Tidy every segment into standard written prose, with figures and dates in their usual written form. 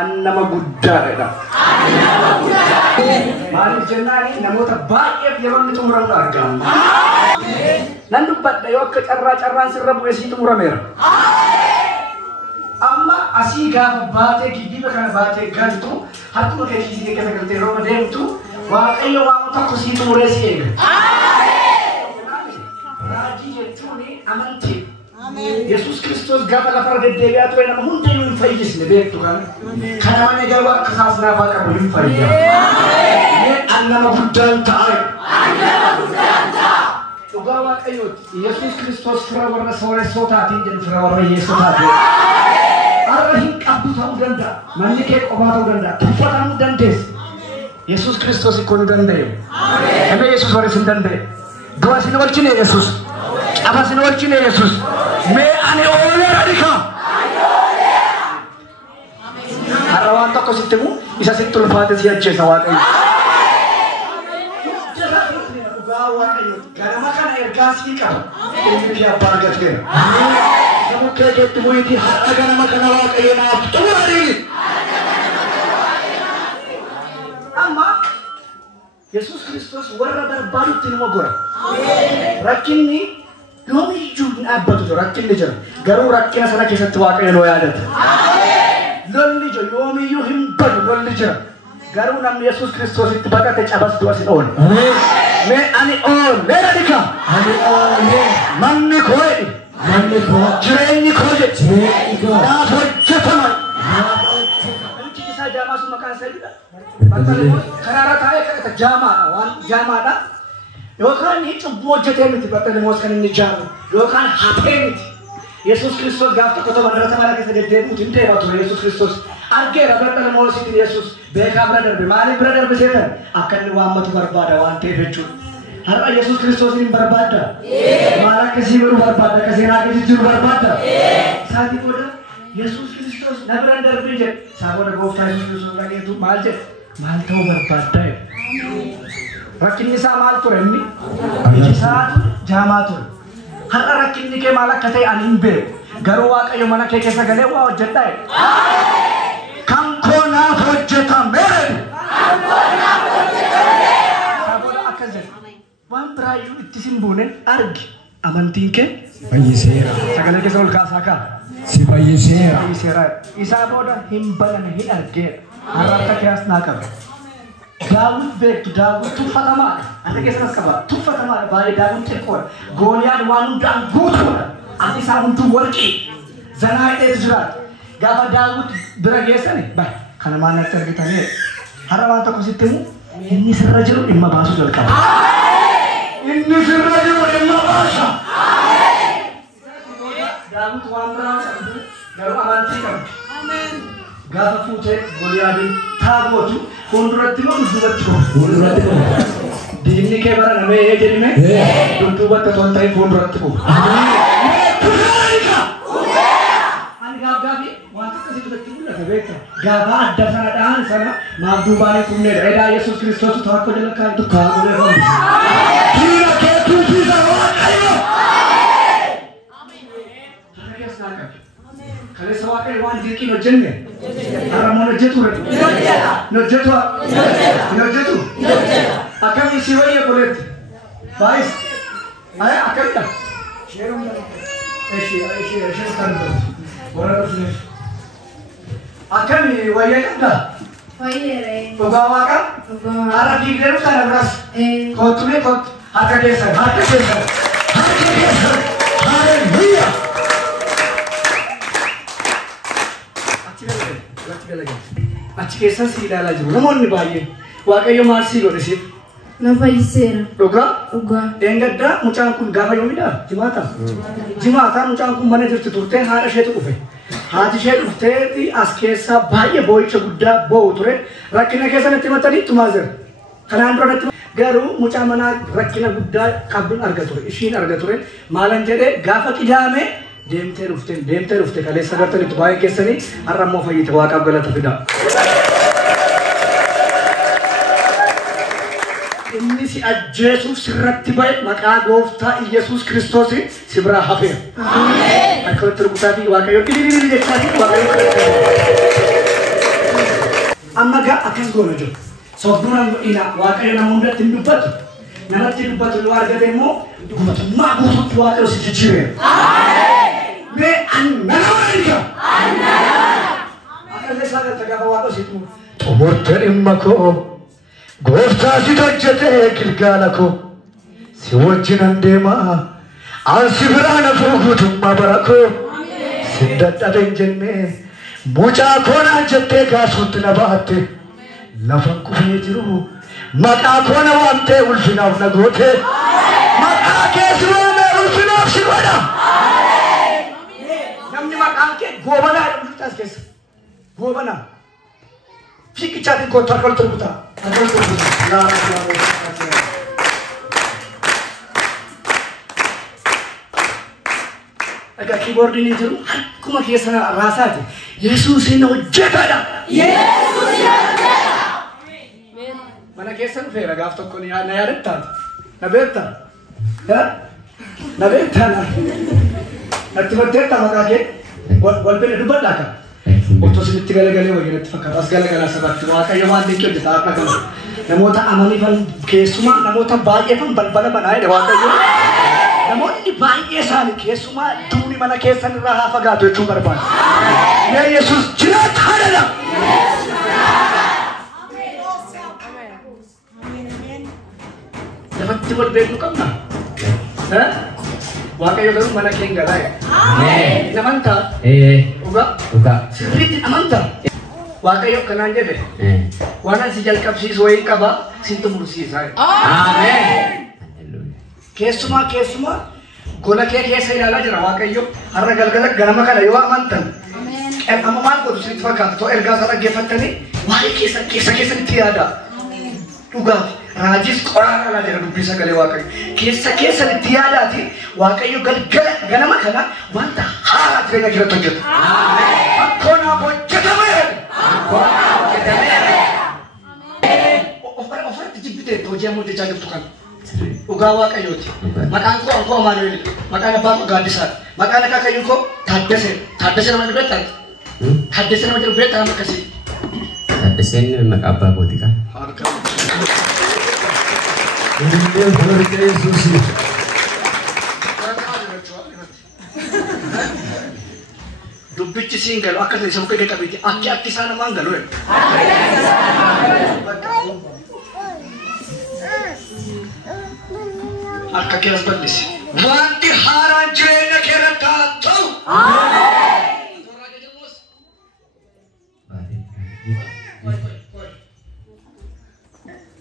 annama guddaadha. Maaliif jennaani namoota baay'eef yeroo inni xumuramu argama. Nan dubbadha yoo akka carraan sirra bu'ee sii xumurameera. Amma asii gaafa baatee giddiiba kana baatee galtu harkuma kee kiisii keessa galtee yeroo deemtu Waaqayyo waan tokko sii xumuree si eega. Raajii jechuun amantii. Yesus Kristos gaafa lafa deddeebi'aa ture nama hundayyuu hin fayyisne beektu kana. Kana malee garuu akka saasnaafaa qabu hin fayyada. Annama guddaan ta'a. Dhugaa Waaqayyooti. Yesus Kristos fira warra sooressotaatiin jedhu fira warra hiyyeessotaatiin. Arra hin qabdu ta'uu danda'a. Manni kee qofaa ta'uu danda'a. Tuffatamuu dandeessa. Yesus Kristos ikkoon danda'e. Eme Yesus warri sin danda'e. Du'a sin walchine Yesus. Caba sin walchine Yesus. Mee ani ooleera dhika. Har'a waan tokko sitti mu isa sitti ulfaate si ajjeesa Waaqayyo. Dhugaa Waaqayyo. Ganama kana ergaa sii qaba. Ilmi kee abbaa argateera. Nama kee keetti bu'iitii har'a ganama kana Waaqayyo naaf xumurii. Amma Yesus Kristos warra barbaadutti nama gora. Rakkinni yoomiyyuu hin dhaabbatu jira. Rakkinni jira. Garuu rakkina sana keessatti Waaqayyo nuu yaadata. Lolli jira. Yoomiyyuu hin badu lolli jira. Garuu namni Yesus Kristositti baqate cabas du'a sin oole. Mee ani ooleera dhika. Ani oolee. Manni koo jedhi. Manni koo. Jireenyi koo jedhi. Naaf hojjetama. Namichi isaa jaamaa sun maqaan isaa jedha. Karaara taa'ee kadhata jaamaadha waan jaamaadha. Yookaan cubbuu hojjetee miti Bartalimoos kan inni jaamu yookaan hafee miti. Yesus Kristos gaafa tokko mandara mala keessa deddeebi'uutu hin deemaa ture. Yesus Kristos argeera Bartalimoositti Yesus beekaa bira darbe. Maaliif bira darbe seetan? Akka inni waammatu barbaada waan ta'eef jechuudha. Har'a Yesus Kristos hin barbaadda. Maal akkasii godhu barbaadda? Akkasii raakii jiru barbaadda. Isaatii booda Yesus Kristos na bira darbee jedhe. Isaa booda gooftaa Yesus Kristos dhageetu maal jedhe? Maal ta'uu barbaadda? Rakkinni isaa maal ture inni? Iji isaatu jaamaa ture. Har'a rakkinni kee maal akka ta'e ani hin beeku. Garuu Waaqayyo mana kee keessa galee waa hojjedha. Kan koo naaf hojjetame. Sabooda akkas jedhe. Waan biraayyuu itti sin buune argi. Amantiin kee fayyiseera. Sagalee keessa ol kaasaa kaa. Si fayyiseera. Fayyiseera. Isaa booda hin baname hin argeera. Har'a akka kee as naa qabe. Daawud beektu Daawud tuffatamaadha. Ati keessas qaba. Tuffatamaadha. Baay'ee Daawud xiqqoodha. Gooliyaan waan hundaan guutuudha. Ati isaa hunduu warqii. Zanaa hidhee jiraata. Gaafa Daawud bira geessani baay'ee kana maal natti argitanii har'a waan tokko sitti himu inni sirra jiru dhimma baasuu jalqaba. Inni sirra jiru dhimma baasa. Daawud waan biraa qabdu garuu amantii qabdu. Gaafa fuutee Gooliyaadiin taabootu fuulduratti moo dudduubatti koo? Fuulduratti koo. Diinni kee bara namee jedhime dudduubatti osoo hin ta'in fuulduratti koo. Ani gaafgaafi waan akkasii duratti mul'ata beekta. Gaafa adda sanadhaan sana maaf duubaanii kumneedha. Edaa Yesus Kiristoos ta'uu akka jala kaan tukkaa golee hombisa. Diina kee tuufiisa Waaqayyo. Kana keessa naa qabi. Kaleessa Waaqayyo waan dirqiin hojjenne. Har'ammoo hojjetu ree. Hojjetu. Hojjetu. Akkamii si wayya qoleetti. Baay'is. Akkamidha. Ishee kan warra dhufneef. Akkamii wayya qabda. Wayyee. Dhugaa Waaqa. Har'a diigdee dhufta na biras. Kottumee kottu. Harka keessan. Harka keessan. Harka keessan. Haleluuyaa. Achi keessa si ilaalaa jiru. Namoonni baay'ee Waaqayyo maal sii godhe siif? Na fayyiseera. Dhugaa? Dhugaa. Eengaddaa mucaan kun gaafa yoomidha? Jimaata? Jimaata mucaan kun mana jirti turtee haadha isheetu dhufe. Haati ishee dhuftee as keessaa baay'ee boo'icha guddaa boo'u ture. Rakkina keessa natti himatanii tumaa jira. Kanaan dura natti garuu mucaa manaa rakkina guddaa qabduun arga ture. Ishiin arga ture. Maalan jedhee gaafa qidaame deemtee dhufte kaleessa gartanitti baay'ee keessanii har'a immoo fayyite Waaqaaf galata fidaa. Inni si ajjeesuuf sirratti ba'e maqaa gooftaa Yesus Kiristoos si biraa hafeera. Ameen. Akka turkutaa fi Waaqayyo jechaa fi Waaqayyo akkas goona jiru. Sobduun ina waaqayyo nama hundatti hin dubbatu. Namatti dubbatu yoo argate immoo guutummaa guutuutti waaqayyo si jijjiireera. Mee annana erga. Akkas isaa gata gaafa waaqayyo si tumu. Xumurte dhimma koo gooftaa si hojjetee Gilgaala koo si wajjinan deemaa ansi biraan hafuu guutummaa bara koo sin dadhabe hin jennee mucaa koo naan jettee gaasuutti na baatte lafan kufee jiru maqaa koo na waamtee ulfinaaf na goote maqaa kee si waamee ulfinaaf si godha. Namni maqaan kee goobanaa jedhamu taas keessa goobanaa. Fikichaatiin kootu akka turbutaa. Akka turbutaa. Egaa kiiboordiin hin jiru akkuma keessa raasaati. Yesuusin hojjetadha. Yesuusin hojjetadha. Mana keessa dhufeera gaaf tokko na yaadattaati. Na beektaa? Na beektaa? Natti fakkeetta maqaa kee wal bira dubbadhaa kan. Otoo sinitti galagalee wayyanatti fakkaata. As galagalaa sabatti waaqayyo waan dinqii hojjeta akka kana. Namoota amanifan keessumaa namoota baay'eefan balbala banaa jedhe waaqayyo. Namoonni baay'ee isaanii keessumaa duuni mana keessan irraa haa fagaatu jechuun barbaada. Yaa Yesuus jiraataadha. Lafatti wal beeknu qabna. Waaqayyo garuu mana keenya galaa. Ameen. Amantaa? Dhugaa. Sirriitti amantaa? Waaqayyo kanaan jedhe. Waan si jalqabsiisu wayii qaba si xumursiisa. Ameen. Keessumaa gola kee keessa ilaalaa jira waaqayyo har'a galgala ganama kana yoo amantan amma maal godhu isinitti fakkaata too ergaa isaa dhaggeeffattanii waa'ee keessanitti yaada dhugaati raajis qoraanaa jira dubbii sagalee waaqayyo keessanitti yaadaati waaqayyo galgala ganama kana wanta haaraa jireenya jiratu hojjeta. Akkoonaaf hojjetame ofirratti jibbitee hojii amma hojjechaa jirtu kana. Dhugaa waaqayyooti. Maqaan koo Ankoo Amaanu'eel. Maqaan abbaa koo Gaaddisaadha. Maqaan akaakayyuu koo Taaddasee. Taaddasee nama jiru beektaa? Taaddasee nama jiru beektaa nama akkasii? Taaddaseen maqaa abbaa kooti kan. Dubbichi siin galu akkasuma isa muka qabeeti akki isaa namaan galu. Akka keessa bal'isi. Wanti haaraan jireenya kee irratti haa ta'u.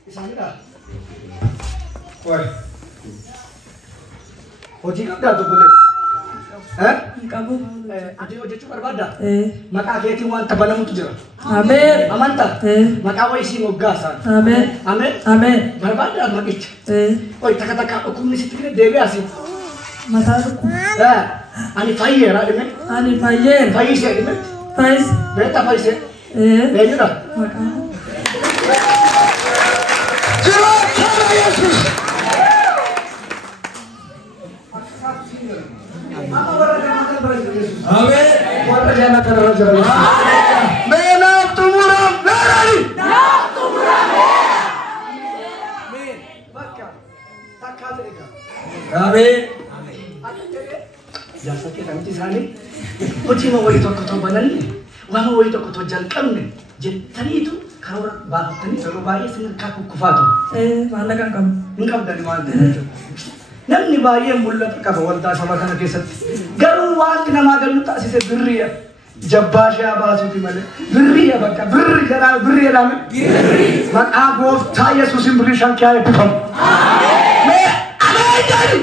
Isaanidha. Hojii qabdaa tokkolee. Qabu. Ati hojjechuu barbaadda? Maqaa keetiin wanta banamutu jira. Ameen. Amantaa? Maqaa wayii siin hoggaasaan. Ameen. Ameen. Ameen. Barbaaddaa maqicha. Oyi takka dhukkubni sitti fide deebi'aa si. Mataa dhukku. Ani fayyeera dhime. Ani fayyeera. Fayyisee dhime. Fayyis. Beektaa fayyisee? Eenyudha? Maqaa. Jiraatama Yesuus. Ameen. Warra jaallatan irra jira. Mee naaf xumuram meerani. Naaf xumuram mee. Bakka takkaa ta'e qaba. Ameen. Jaarsa kee namti isaanii hojii wayii tokko ta'uu bananne waan wayii tokko ta'uu jalqabne jettaniitu karoora baafattanii yeroo baay'ee sadarkaa kukkufaatu. Maallaqa hin qabu. Hin qabdani waan ta'eef. Namni baay'ee mul'ata qaba waldaa saba kana keessatti. Garuu wanti namaa galu taasise birriya. Jabbaa ishee baasuuti malee. Birriya bakka birri jedhame birri jedhame. Maqaa gooftaa Yesuusin birrii shan kee eebbifamu. Mee ameen jedhi.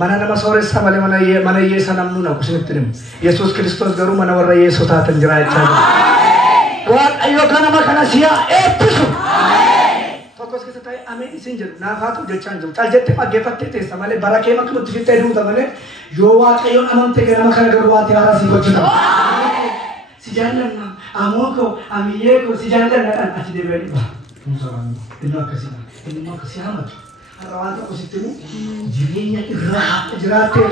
Mana nama sooressa malee mana hiyyeessa namnu na kusinitti himu. Yesuus Kiristoos garuu mana warra hiyyeessotaatan jira jechaa jira. Waaqayyo ganama kana siyaa eebbisu. Tokkos keessa ta'e ameen isin jedhu naaf haa ta'u jechaa hin jiru. Caal jettee dhaggeeffattee teessa malee bara kee makka nutti fittee deemuuta malee yoo waaqayyoon amantee ganama kana garuu waati haaraa si hojjeta. Si jaallanna amooko amiyeeko si jaallanna dhaan ati deebi'ee dhiba. Inni akkasii inni akkasii hamatu. Har'a waan tokko sitti himu jireenya irraa jiraattee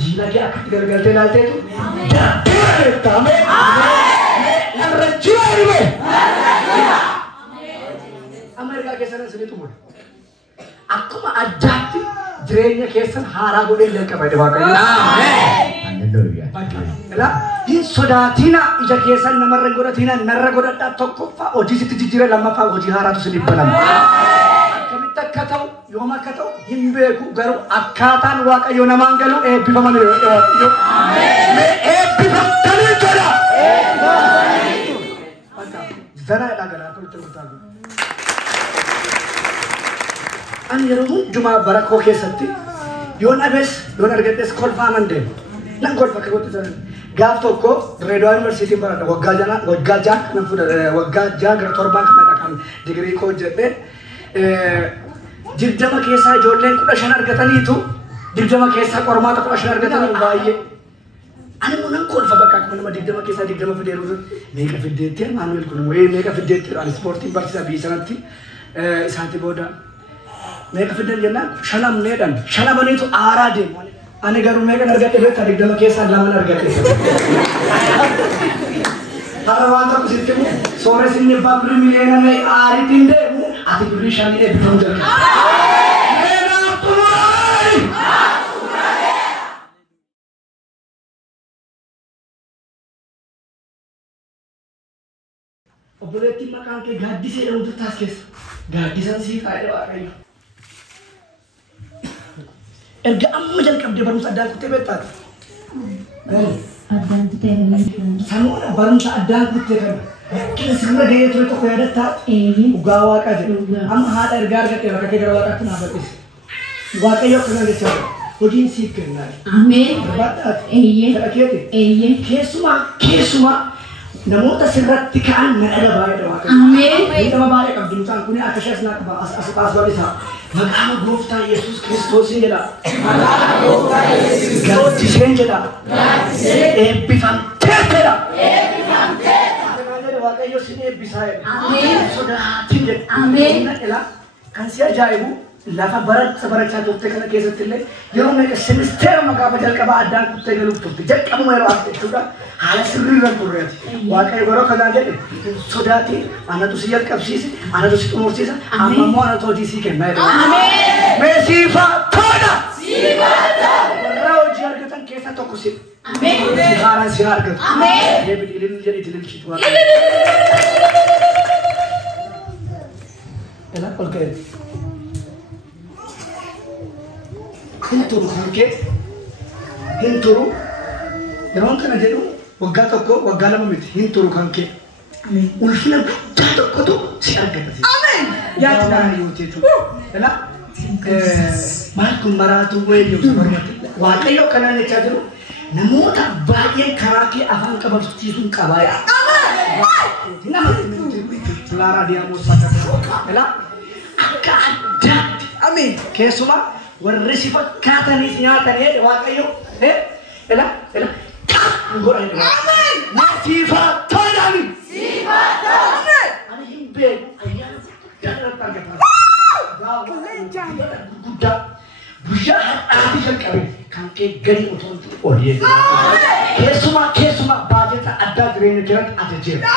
jiila kee akkatti garagaltee ilaalteetu tame narrachira irbe America keessa sinitu mur akkuma addaatti jireenya keessan haaraa godhee jalqabaa waaqayyo Hallelujah. Ela hin sodaatina ija keessan namarra godhatina narra godhadhaa tokkoffaa hojii sitti jijjiira lammaffaa hojii haaraatu sinif banama akkamitti akka ta'u yooma akka ta'u hin beeku garuu akkaataan waaqayyo namaan galu eebbifaman yoo eebbifamtanii jedha zanaadha garaa kan itti murtaa'u an yeroo hundumaa bara koo keessatti yoon abees yoon argadhes kolfaa man deemu nan kolfa karooti sana gaaf tokko Reedwaa Yuunivarsiitiin baradha waggaa jaa kanan fuudha waggaa jaa gara torbaan kanadha kan digirii koo jedhee digdama keessaa ijoolleen 15 argataniitu digdama keessaa qormaata 15 argatanii baay'ee ani immoo nan kolfa bakka akkuma nama digdama keessaa digdama fideeru meeqa fiddeetti Maanuweel kun meeqa fiddeetti ani ispoortiin barsiisaa biyya sanatti isaatti booda meeqa fiddan jennaan shanamneedhan shanamaniitu aaraa deemu ani garuu meeqan argadhe beektaa digdama keessaa laman argadhe hara waan tokko sitti immoo soores inni abbaa birrii miliyoona mee aariitiin deemu ati birrii shanii eebbifamu jalqaba obboleettiin maqaan kee gaaddisee jedhamutu taas keessa gaaddisan sii faayida waaqayyo erga amma jalqabdee barumsa addaan kuttee beektaati. Addaan kuttee sanuudha barumsa addaan kuttee kana rakkina sirra gahee ture tokko yaadataa dhugaa waaqaa jedhu amma haadha ergaa argattee bakka kee gara waaqaatti naaf bal'ise waaqayyo akkana jechaa hojiin siif kennaa Ameen. barbaadhaati fedha keeti keessumaa namoota sirratti ka'an na dhaga baay'ee waaqayyo Ameen. miidhama baay'ee qabdi mucaan kun akka ishee asnaa qaba as bal'isaa maqaan gooftaa Yesuus Kiristoosiin jedha gaddiseen jedha eebbifamtee jedha waaqayyo sin eebbisaa jedha Ameen. sodaatin jedha Ameen. kan si ajaa'ibu lafa barachaa turte kana keessatti illee yeroo meeqa simisteera maqaafa jalqabaa addaan kuttee galuuf turte jalqabuma yeroo as jechuudha haala sirriirra turreeti waaqayyo yeroo kanaa jedhe sodaatiin anatu si jalqabsiise anatu si xumursiisa amma immoo anatu hojii sii kennaa jedha mee siifaa toodha warra hojii argatan keessa tokko si hojii haaraan si argatu deebiin ililli jedhi tililchitu waaqayyo ela ol ka'eeti hinturu hanke hinturu yeroon kana jedhu waggaa tokko waggaa lama miti hinturu hanke ulfina guddaa tokkotu si argata yaaddaa yoo jechuudha ela maal kun maraatu wayii waaqayyo kanaan jechaa jiru namoota baay'een karaa kee afaan qabsiisuun qabaaya nama Clara diamus ela akka addaatti ameen keessumaa warri si fakkaatanis nyaatanii waaqayyo ela godhan siifa toodhaani ani hin beeku ayyaana guddaa guyyaa har'aati jalqabe kan kee gadi otoo hin oollee keessumaa baajata addaa jireenya jiran ajajeera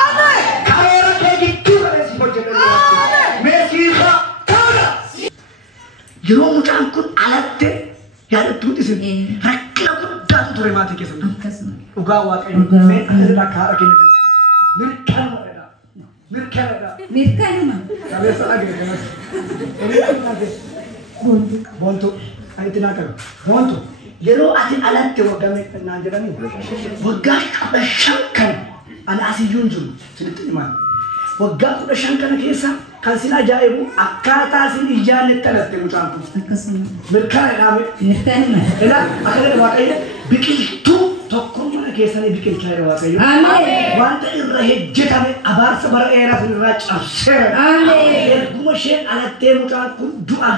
karoora kee gidduu galee si hojjetan meesiifa toodha yeroo mucaan kun alatte yaadattuu isin rakkina guddaatu ture maatii keessatti dhugaa waaqayyo mee akka haadha keenya mirkanuma kaleessa dhageeffamatu bontu ayitti naa qabu bontu yeroo ati alatte waggaa meeqannaan jedhanii waggaa 15 kan ana asiyyuun jiru sinitti himaan waggaa 15 kana keessa kan sin ajaa'ibu akkaataa sin ijaannetti alatte mucaan kun mirkaana dhaame ela akkana waaqayyo biqiltuu tokko mana keessanii biqilchaa jira waaqayyo wanta irra hejjetame abaarsa bara dheeraa irraa cabseera erguma isheen alattee mucaan kun du'a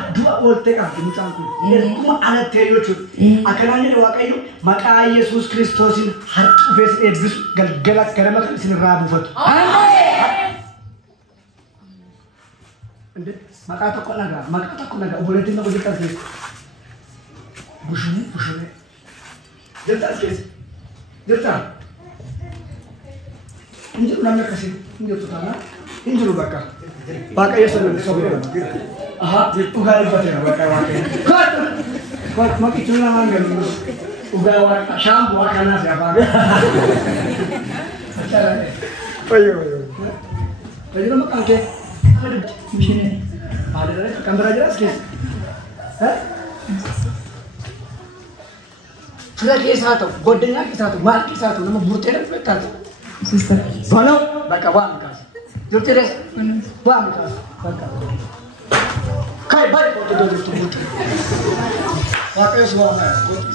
ooltee qabdi mucaan kun erguma alattee jechuudha akkanaan jedhe waaqayyo maqaa Yesuus Kiristoosiin harki dhufee sin eebbisu galgala ganama kan isin irraa buufatu maqaa tokko nagaa obboleettiin nama jirta as keessa bushonee jirta as keessa jirta Injiru namni akkasii injirtu taanaan injiru bakka. Waaqayyo sobeera. Aha dhugaa ibsateera bakka waaqayyo. Kot makichuu namaan galu. Dhugaa waaqa shaambuu waaqa naas afaan. Fayyo. Fayyo nama qankee. Mishinee. Maaliidha kan biraa jiraas keessa. Fira keessaa ta'u, goddanyaa keessaa ta'u, maal keessaa ta'u nama murteedhaan fudhataa ta'u. Sister. Banoo bakka waan kaasa. Jirti dees waan kaasa bakka. Kai bari kootu doodiftu buutu. Waaqayyo si waan kaasa kootu.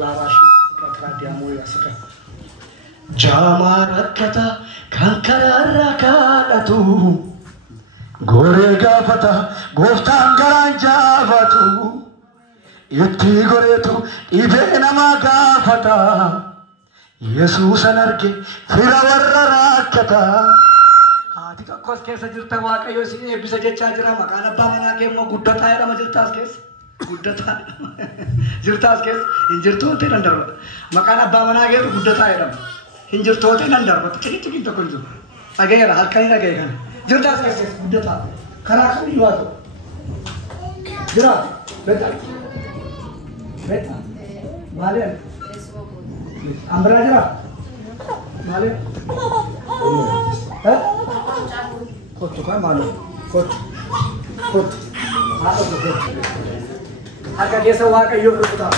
Laaraashii karaa deemuu yaasika. Jaamaa rakkata kan karaarra kaadhatu. Goree gaafata gooftaan garaan jaafatu. Itti goreetu dhibee namaa gaafata. Yesuusan arge fira warra rakkata. Haati tokkos keessa jirta Waaqayyo si eebbisa jechaa jira. Maqaan abbaa manaa kee immoo guddataa jedhama jirtaas keessa. Guddataa jirtaas keessa hin jirtootee nan darbata. Maqaan abbaa manaa keetu guddataa jedhama. Hin jirtootee nan darbata. Xiqqii tokko hin jiru. Dhageera halkanii dhagee kana. Jirtaas keessa guddataa. Karaa kamii waa ta'u. Jira. Beektaa. Beektaa. Maaliin? Ambra jira. Maaliin? Kottu kan maaliin? Kottu. Haadha kottu. Harka keessa Waaqayyoof rukutaa.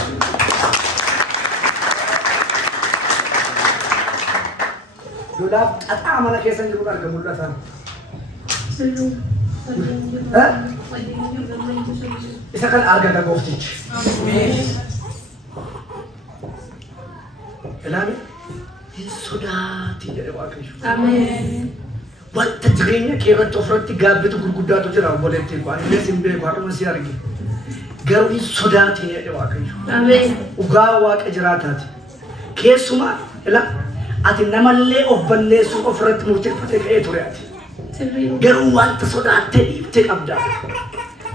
Lolaaf xaxaa mana keessa jiru arga mul'atan. Isa kan argata gooftichi. Ilaali hin sodaatin jedhe Waaqayyo. Wanta jireenya kee irratti ofirratti gaabbitu gurguddaatu jira obboleettii koo. Ani illee hin beeku har'uma si arge. Garuu hin sodaatin jedhe Waaqayyo. Dhugaa Waaqa jiraataati. Keessumaa ati namallee of balleessuu ofirratti murteeffatee ka'ee ture ati. Garuu wanta sodaattee dhiiftee qabda.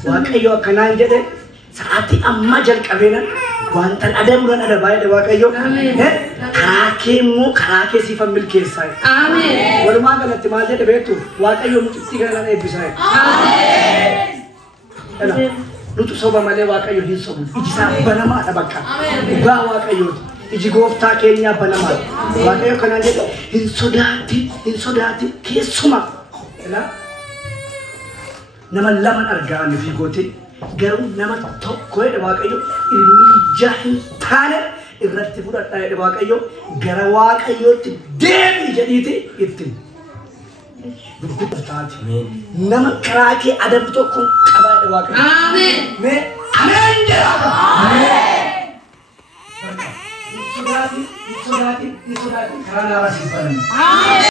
Waaqayyo akkanaan jedhe sa'aatii amma jalqabeena wanta adamuudhaan adabaa jedhe Waaqayyo. Karaa kee immoo karaa kee siifan milkeessaa. Walumaa galatti maal jedhe beektu Waaqayyo mucittii kanaan eebbisaa. Nutu soba malee Waaqayyo hin sobu. Iji isaa banamaadha bakka. Dhugaa Waaqayyooti. Iji gooftaa keenyaa banamaadha. Waaqayyo kanaan jedhe hin sodaatin keessumaa. Nama lama argaan fi goote garuu nama tokko jedhe Waaqayyo ilmi ija hin taane irratti fudhadhaa jedhe Waaqayyo gara Waaqayyootti deebii jedhiiti ittiin. Gurguddaati. Nama karaa kee adabu tokko qaba jedhe Waaqayyo. Ameen jedhama. Hin sodaatin karaa naara siif baname.